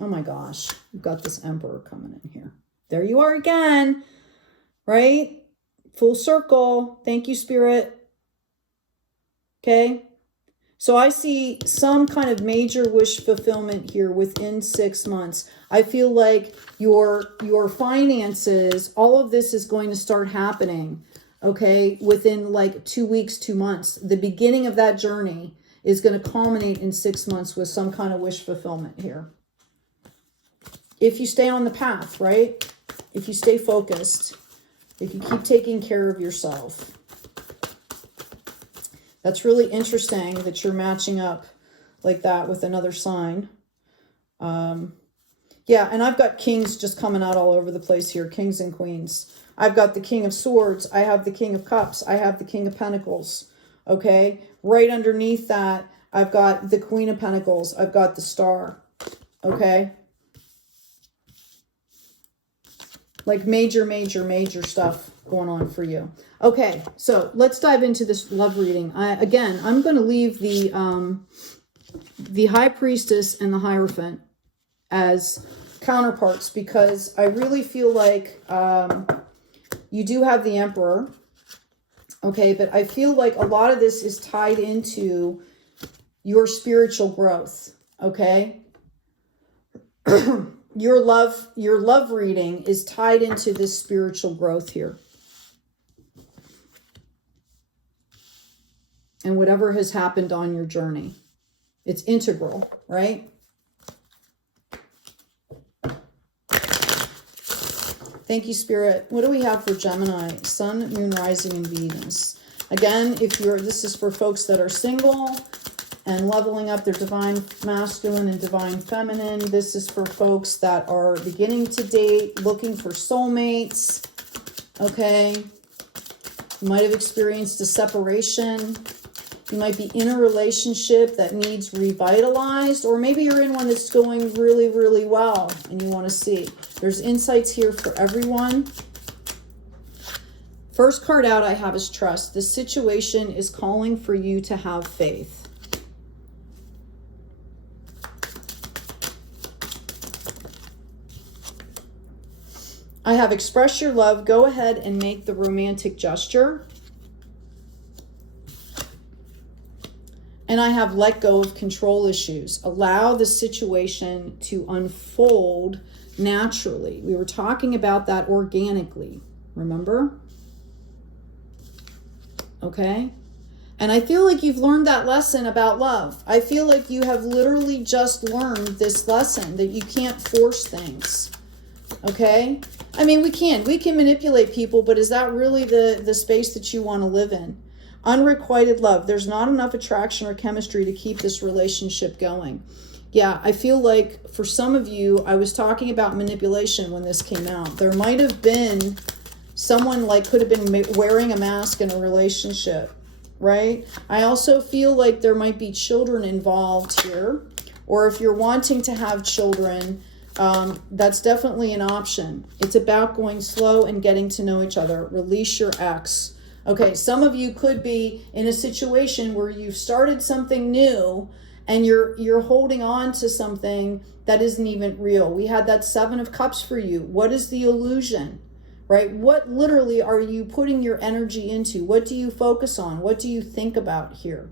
Oh my gosh, we've got this Emperor coming in here. There you are again, right? Full circle. Thank you, Spirit. Okay. So I see some kind of major wish fulfillment here within 6 months. I feel like your finances, all of this is going to start happening, okay, within like 2 weeks, 2 months. The beginning of that journey is going to culminate in 6 months with some kind of wish fulfillment here. If you stay on the path, right? If you stay focused, if you keep taking care of yourself. That's really interesting that you're matching up like that with another sign. Yeah, and I've got kings just coming out all over the place here, kings and queens. I've got the King of Swords. I have the King of Cups. I have the King of Pentacles, okay? Right underneath that, I've got the Queen of Pentacles. I've got the Star, okay? Like major, major, major stuff going on for you. Okay, so let's dive into this love reading. Again, I'm going to leave the High Priestess and the Hierophant as counterparts because I really feel like you do have the Emperor, okay? But I feel like a lot of this is tied into your spiritual growth, okay? Your love reading is tied into this spiritual growth here. And whatever has happened on your journey. It's integral, right? Thank you, Spirit. What do we have for Gemini? Sun, Moon, Rising, and Venus. Again, this is for folks that are single and leveling up their divine masculine and divine feminine. This is for folks that are beginning to date, looking for soulmates, okay? You might have experienced a separation. You might be in a relationship that needs revitalized, or maybe you're in one that's going really, really well and you want to see. There's insights here for everyone. First card out I have is trust. This situation is calling for you to have faith. I have express your love. Go ahead and make the romantic gesture. And I have let go of control issues. Allow the situation to unfold naturally. We were talking about that organically, remember? Okay? And I feel like you've learned that lesson about love. I feel like you have literally just learned this lesson that you can't force things. Okay? I mean, we can manipulate people, but is that really the space that you want to live in? Unrequited love. There's not enough attraction or chemistry to keep this relationship going. Yeah, I feel like for some of you, I was talking about manipulation when this came out. There might have been someone could have been wearing a mask in a relationship, right? I also feel like there might be children involved here. Or if you're wanting to have children, that's definitely an option. It's about going slow and getting to know each other. Release your ex. Okay, some of you could be in a situation where you've started something new and you're holding on to something that isn't even real. We had that 7 of Cups for you. What is the illusion, right? What literally are you putting your energy into? What do you focus on? What do you think about here?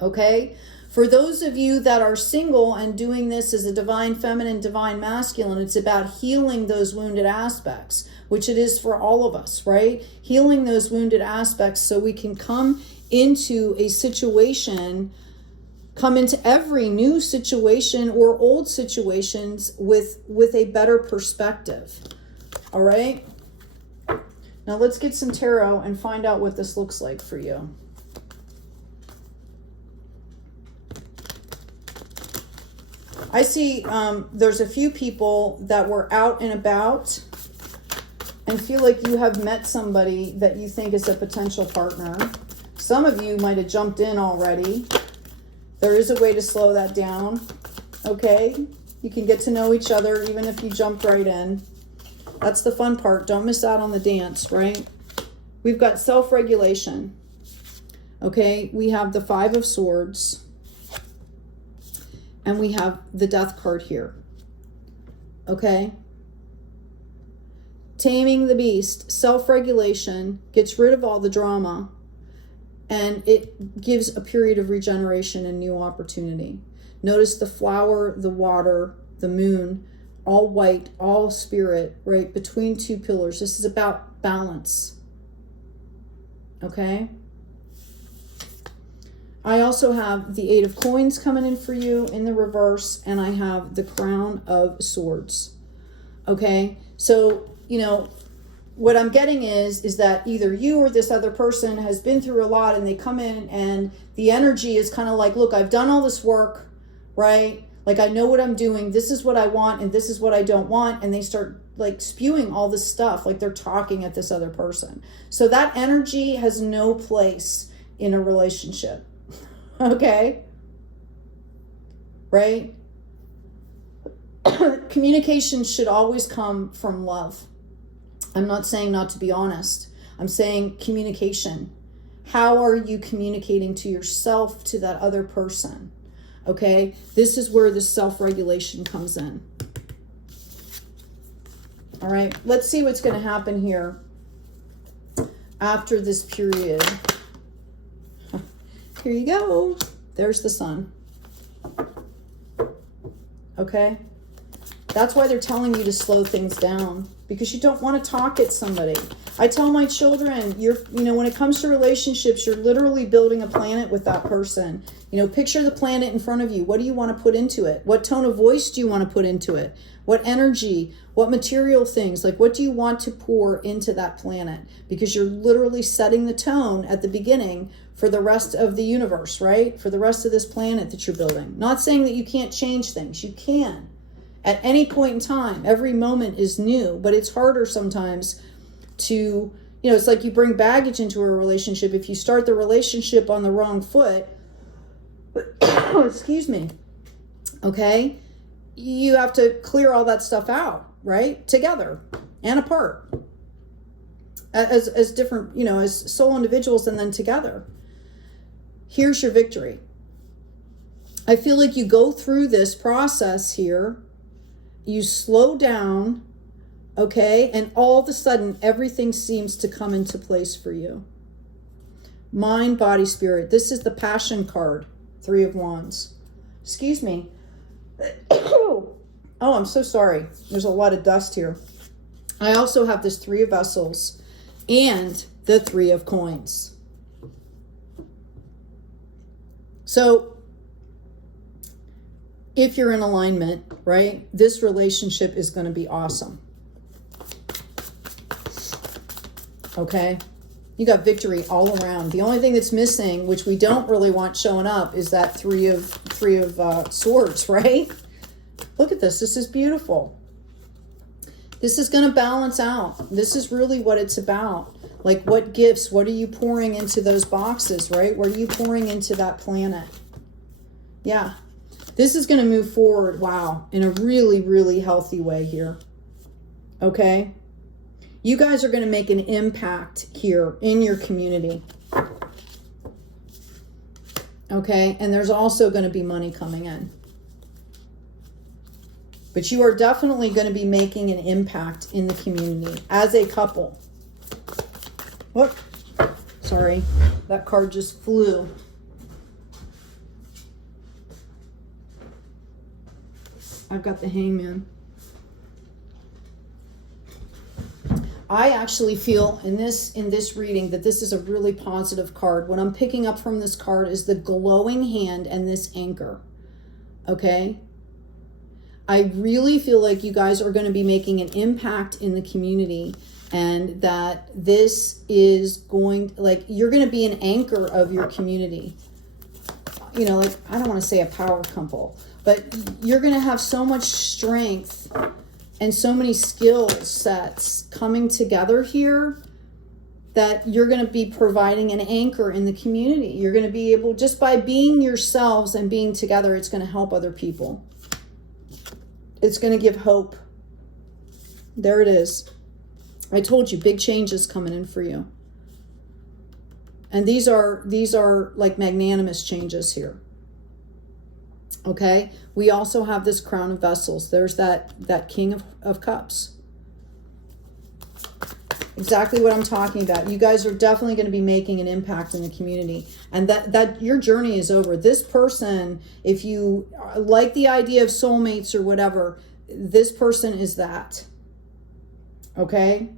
Okay, for those of you that are single and doing this as a divine feminine, divine masculine, it's about healing those wounded aspects, which it is for all of us, right? Healing those wounded aspects so we can come into a situation, come into every new situation or old situations with a better perspective. All right? Now let's get some tarot and find out what this looks like for you. I see there's a few people that were out and about and feel like you have met somebody that you think is a potential partner. Some of you might have jumped in already. There is a way to slow that down, okay? You can get to know each other even if you jumped right in. That's the fun part. Don't miss out on the dance, right? We've got self-regulation, okay? We have the 5 of Swords. And we have the Death card here. Okay? Taming the beast, self-regulation, gets rid of all the drama, and it gives a period of regeneration and new opportunity. Notice the flower, the water, the moon, all white, all spirit, right? Between two pillars. This is about balance. Okay? I also have the Eight of Coins coming in for you in the reverse, and I have the Crown of Swords. Okay? So, you know, what I'm getting is that either you or this other person has been through a lot, and they come in and the energy is kind of like, look, I've done all this work, right? Like, I know what I'm doing. This is what I want and this is what I don't want. And they start like spewing all this stuff, like they're talking at this other person. So that energy has no place in a relationship. Okay? Right? Communication should always come from love. I'm not saying not to be honest. I'm saying communication. How are you communicating to yourself, to that other person? Okay? This is where the self-regulation comes in. All right, let's see what's going to happen here after this period. Here you go. There's the sun. Okay? That's why they're telling you to slow things down, because you don't want to talk at somebody. I tell my children, when it comes to relationships, you're literally building a planet with that person. You know, picture the planet in front of you. What do you want to put into it? What tone of voice do you want to put into it? What energy? What material things? Like, what do you want to pour into that planet? Because you're literally setting the tone at the beginning for the rest of the universe, right? For the rest of this planet that you're building. Not saying that you can't change things. You can. At any point in time, every moment is new, but it's harder sometimes to, it's like you bring baggage into a relationship. If you start the relationship on the wrong foot, excuse me, okay, you have to clear all that stuff out, right? Together and apart as different, as soul individuals, and then together. Here's your victory. I feel like you go through this process here, you slow down, okay, and all of a sudden everything seems to come into place for you. Mind, body, spirit. This is the Passion card, Three of Wands. Excuse me. Oh, I'm so sorry. There's a lot of dust here. I also have this Three of Vessels and the Three of Coins. So if you're in alignment, right, this relationship is going to be awesome. Okay? You got victory all around. The only thing that's missing, which we don't really want showing up, is that three of swords, right? Look at this. This is beautiful. This is going to balance out. This is really what it's about. Like, what gifts, what are you pouring into those boxes, right? What are you pouring into that planet? Yeah. This is going to move forward, wow, in a really, really healthy way here. Okay? You guys are going to make an impact here in your community. Okay? And there's also going to be money coming in. But you are definitely going to be making an impact in the community as a couple. Whoop. Sorry. That card just flew. I've got the Hangman. I actually feel in this reading that this is a really positive card. What I'm picking up from this card is the glowing hand and this anchor. Okay? I really feel like you guys are going to be making an impact in the community, and that this is going, like, you're going to be an anchor of your community. Like, I don't want to say a power couple, but you're going to have so much strength and so many skill sets coming together here that you're going to be providing an anchor in the community. You're going to be able, just by being yourselves and being together, it's going to help other people. It's going to give hope. There it is. I told you, big changes coming in for you. And these are like magnanimous changes here. Okay? We also have this Crown of Vessels. There's that King of Cups. Exactly what I'm talking about. You guys are definitely going to be making an impact in the community. And that your journey is over. This person, if you like the idea of soulmates or whatever, this person is that. Okay?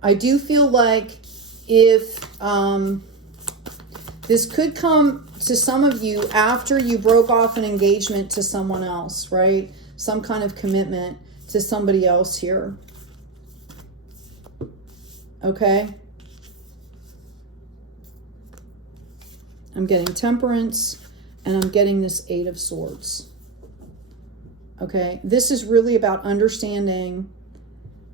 I do feel like if this could come to some of you after you broke off an engagement to someone else, right? Some kind of commitment to somebody else here. Okay? I'm getting Temperance, and I'm getting this Eight of Swords. Okay? This is really about understanding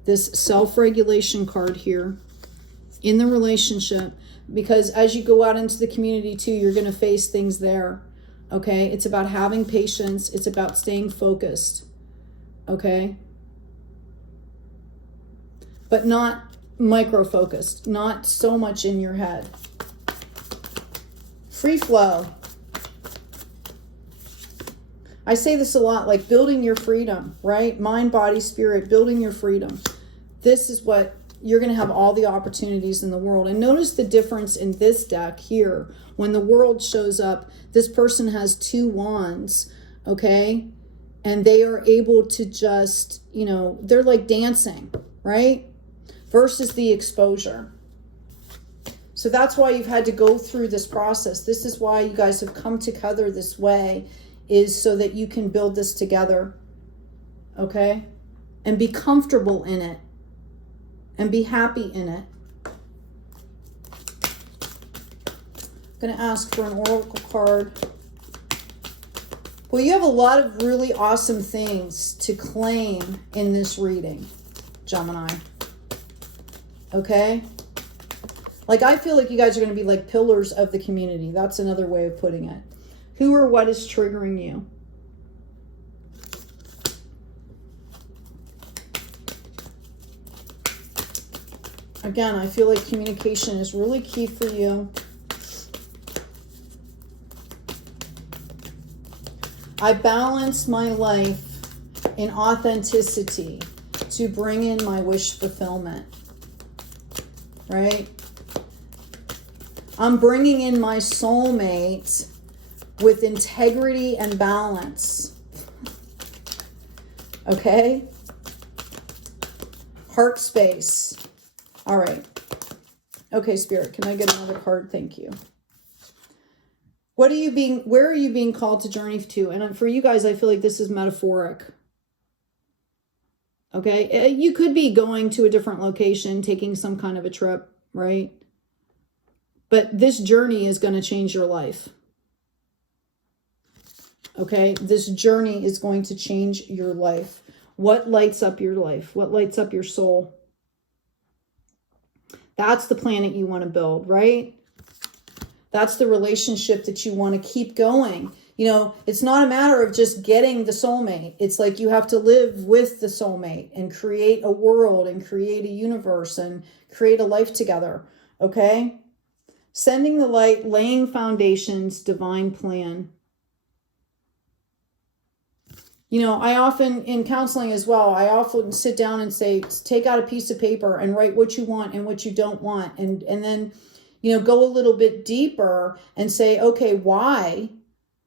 this self-regulation card here in the relationship, because as you go out into the community too, you're going to face things there. Okay? It's about having patience. It's about staying focused. Okay? But not micro-focused, not so much in your head. Free flow. I say this a lot, like building your freedom, right? Mind, body, spirit, building your freedom. This is what you're going to have, all the opportunities in the world. And notice the difference in this deck here. When the World shows up, this person has 2 wands, okay? And they are able to just, you know, they're like dancing, right? Versus the exposure. So that's why you've had to go through this process. This is why you guys have come together this way, is so that you can build this together, okay? And be comfortable in it. And be happy in it. I'm going to ask for an oracle card. Well, you have a lot of really awesome things to claim in this reading, Gemini. Okay? Like, I feel like you guys are going to be like pillars of the community. That's another way of putting it. Who or what is triggering you? Again, I feel like communication is really key for you. I balance my life in authenticity to bring in my wish fulfillment. Right? I'm bringing in my soulmate with integrity and balance. Okay? Heart space. All right. Okay, Spirit, can I get another card? Thank you. Where are you being called to journey to? And for you guys, I feel like this is metaphoric. Okay? You could be going to a different location, taking some kind of a trip, right? But this journey is going to change your life. Okay? This journey is going to change your life. What lights up your life? What lights up your soul? That's the planet you want to build, right? That's the relationship that you want to keep going. You know, it's not a matter of just getting the soulmate. It's like you have to live with the soulmate and create a world and create a universe and create a life together. Okay? Sending the light, laying foundations, divine plan. You know, I often, in counseling as well, I often sit down and say, take out a piece of paper and write what you want and what you don't want. And then, you know, go a little bit deeper and say, okay, why?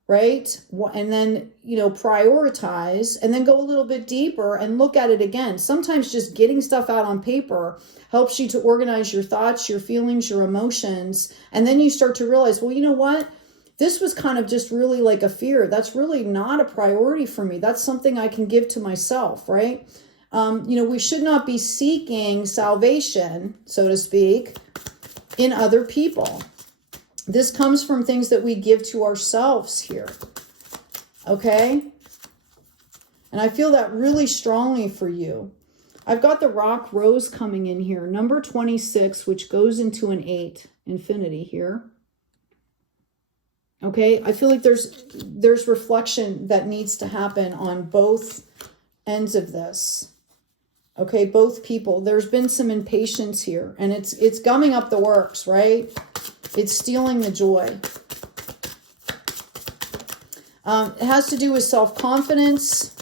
Right? And then, you know, prioritize, and then go a little bit deeper and look at it again. Sometimes just getting stuff out on paper helps you to organize your thoughts, your feelings, your emotions. And then you start to realize, well, you know what? This was kind of just really like a fear. That's really not a priority for me. That's something I can give to myself, right? You know, we should not be seeking salvation, so to speak, in other people. This comes from things that we give to ourselves here. Okay? And I feel that really strongly for you. I've got the rock rose coming in here. Number 26, which goes into an 8, infinity here. Okay? I feel like there's reflection that needs to happen on both ends of this. Okay? Both people. There's been some impatience here. And it's gumming up the works, right? It's stealing the joy. It has to do with self-confidence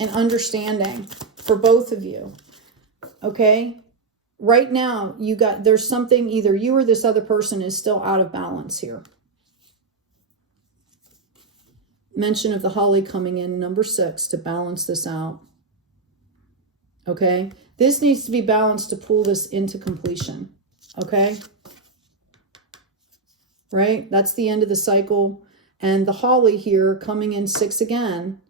and understanding for both of you. Okay? Right now, there's something, either you or this other person is still out of balance here. Mention of the holly coming in, number 6, to balance this out. Okay? This needs to be balanced to pull this into completion. Okay? Right? That's the end of the cycle. And the holly here coming in 6 again,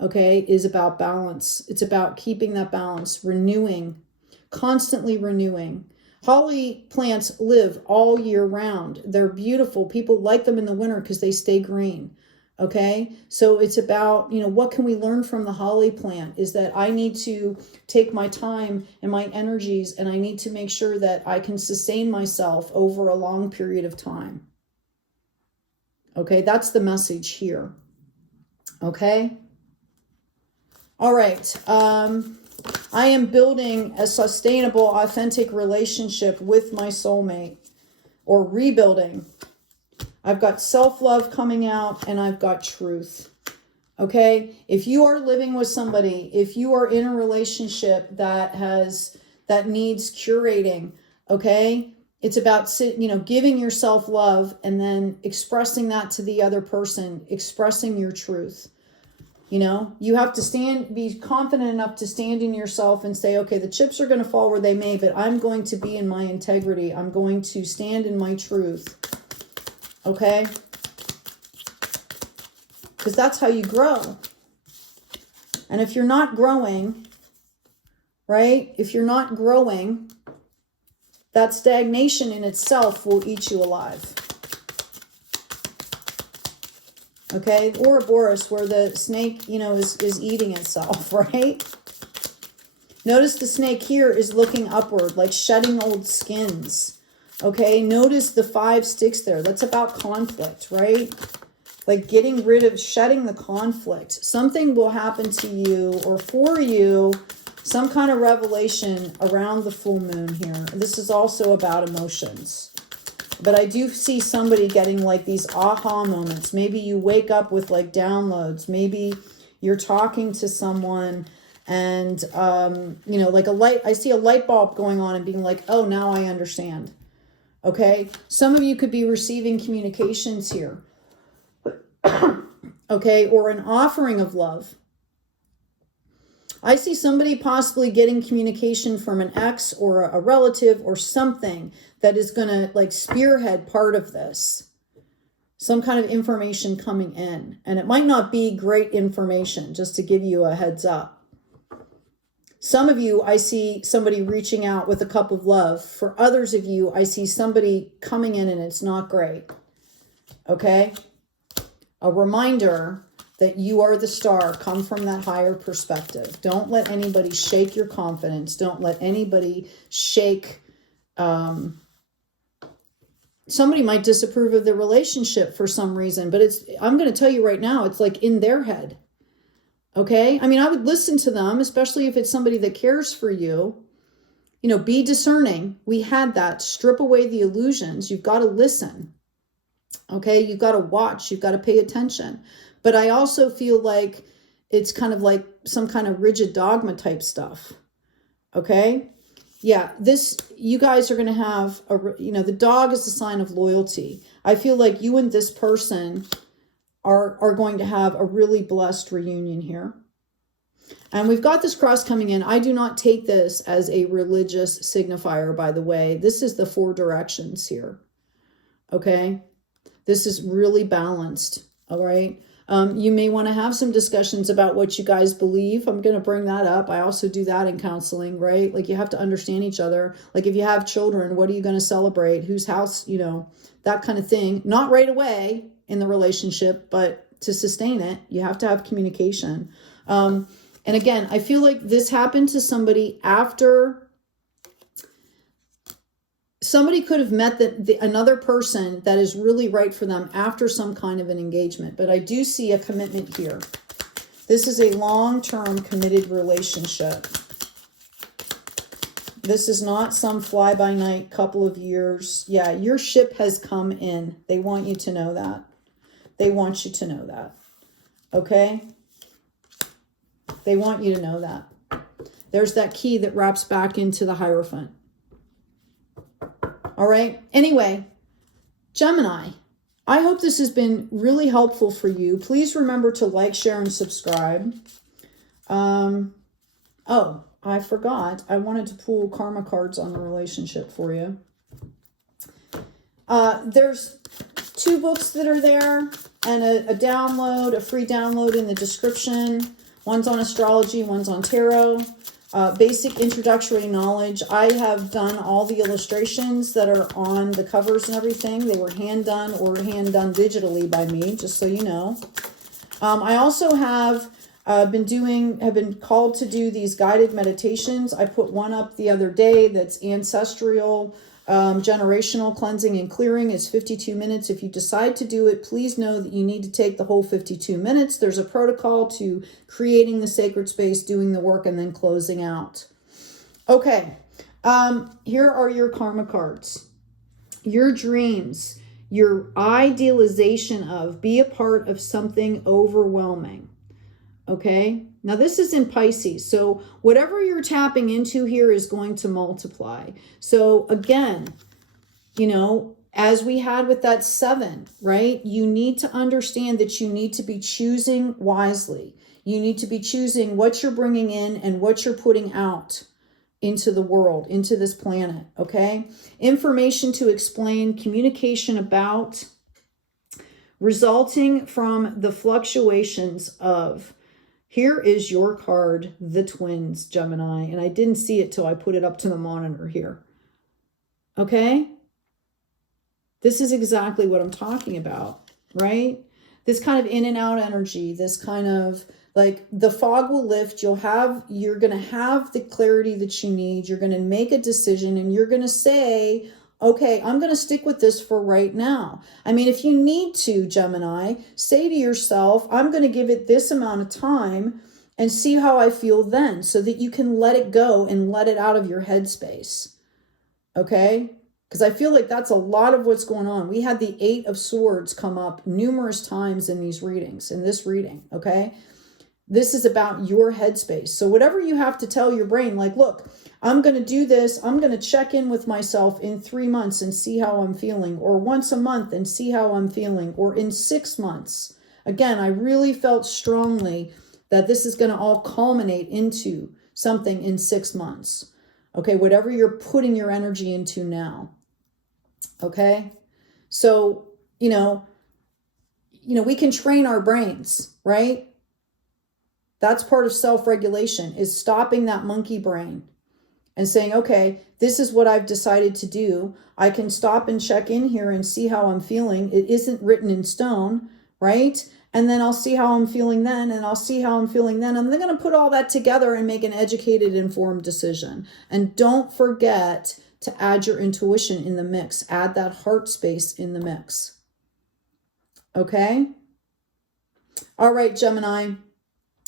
okay, is about balance. It's about keeping that balance, renewing, constantly renewing. Holly plants live all year round. They're beautiful. People like them in the winter because they stay green. Okay, so it's about, what can we learn from the holly plant is that I need to take my time and my energies, and I need to make sure that I can sustain myself over a long period of time. Okay, that's the message here. Okay. All right. I am building a sustainable, authentic relationship with my soulmate, or rebuilding. I've got self-love coming out, and I've got truth. Okay. If you are living with somebody, if you are in a relationship that needs curating, okay, it's about, giving yourself love and then expressing that to the other person, expressing your truth. You have to be confident enough to stand in yourself and say, okay, the chips are going to fall where they may, but I'm going to be in my integrity. I'm going to stand in my truth. Okay? Because that's how you grow. And if you're not growing, right? If you're not growing, that stagnation in itself will eat you alive. Okay, Ouroboros, where the snake, is eating itself, right? Notice the snake here is looking upward, like shedding old skins. Okay, notice the 5 sticks there. That's about conflict, right? Like getting rid of, shedding the conflict. Something will happen to you or for you, some kind of revelation around the full moon here. This is also about emotions. But I do see somebody getting like these aha moments. Maybe you wake up with like downloads. Maybe you're talking to someone and, like I see a light bulb going on and being like, oh, now I understand. Okay. Some of you could be receiving communications here. Okay. Or an offering of love. I see somebody possibly getting communication from an ex or a relative or something that is going to like spearhead part of this. Some kind of information coming in. And it might not be great information, just to give you a heads up. Some of you, I see somebody reaching out with a cup of love. For others of you, I see somebody coming in and it's not great. Okay? A reminder that you are the star. Come from that higher perspective. Don't let anybody shake your confidence. Don't let anybody shake. Somebody might disapprove of the relationship for some reason, but I'm going to tell you right now, it's like in their head. Okay? I mean, I would listen to them, especially if it's somebody that cares for you. Be discerning. We had that. Strip away the illusions. You've got to listen. Okay? You've got to watch. You've got to pay attention. But I also feel like it's kind of like some kind of rigid dogma type stuff. Okay? Yeah, you guys are going to have, the dog is a sign of loyalty. I feel like you and this person are going to have a really blessed reunion here. And we've got this cross coming in. I do not take this as a religious signifier, by the way. This is the 4 directions here. Okay? This is really balanced. All right? You may want to have some discussions about what you guys believe. I'm going to bring that up. I also do that in counseling, right? Like you have to understand each other. Like if you have children, what are you going to celebrate? Whose house, that kind of thing. Not right away in the relationship, but to sustain it, you have to have communication. And again, I feel like this happened to somebody after. Somebody could have met another person that is really right for them after some kind of an engagement. But I do see a commitment here. This is a long-term committed relationship. This is not some fly-by-night couple of years. Yeah, your ship has come in. They want you to know that. They want you to know that. Okay? They want you to know that. There's that key that wraps back into the Hierophant. All right? Anyway, Gemini, I hope this has been really helpful for you. Please remember to like, share, and subscribe. Oh, I forgot. I wanted to pull karma cards on the relationship for you. There's 2 books that are there and a download, a free download in the description. One's on astrology, one's on tarot. Basic introductory knowledge. I have done all the illustrations that are on the covers and everything. They were hand done or hand done digitally by me, just so you know. I also have been called to do these guided meditations. I put one up the other day that's ancestral, generational cleansing and clearing. Is 52 minutes. If you decide to do it, please know that you need to take the whole 52 minutes. There's a protocol to creating the sacred space, doing the work, and then closing out. Okay, here are your karma cards. Your dreams, your idealization of, be a part of something overwhelming. Okay, now this is in Pisces. So whatever you're tapping into here is going to multiply. So again, you know, as we had with that 7, right? You need to understand that you need to be choosing wisely. You need to be choosing what you're bringing in and what you're putting out into the world, into this planet, okay? Information to explain, communication about, resulting from the fluctuations of. Here is your card, the twins, Gemini. And I didn't see it till I put it up to the monitor here. Okay? This is exactly what I'm talking about, right? This kind of in and out energy, this kind of like the fog will lift. You're going to have the clarity that you need. You're going to make a decision and you're going to say, okay, I'm going to stick with this for right now. I mean, if you need to, Gemini, say to yourself, I'm going to give it this amount of time and see how I feel then, so that you can let it go and let it out of your headspace. Okay? Because I feel like that's a lot of what's going on. We had the 8 of Swords come up numerous times in these readings, in this reading. Okay? This is about your headspace. So whatever you have to tell your brain, like, look, I'm going to do this. I'm going to check in with myself in 3 months and see how I'm feeling, or once a month and see how I'm feeling, or in 6 months. Again, I really felt strongly that this is going to all culminate into something in 6 months. Okay, whatever you're putting your energy into now. Okay, so, you know, we can train our brains, right? That's part of self-regulation, is stopping that monkey brain and saying, okay, this is what I've decided to do. I can stop and check in here and see how I'm feeling. It isn't written in stone, right? And then I'll see how I'm feeling then, and I'll see how I'm feeling then. And they're going to put all that together and make an educated, informed decision. And don't forget to add your intuition in the mix. Add that heart space in the mix. Okay? All right, Gemini.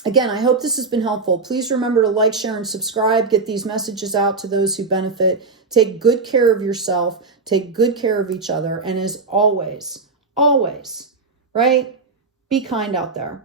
Again, I hope this has been helpful. Please remember to like, share, and subscribe. Get these messages out to those who benefit. Take good care of yourself. Take good care of each other. And as always, right? Be kind out there.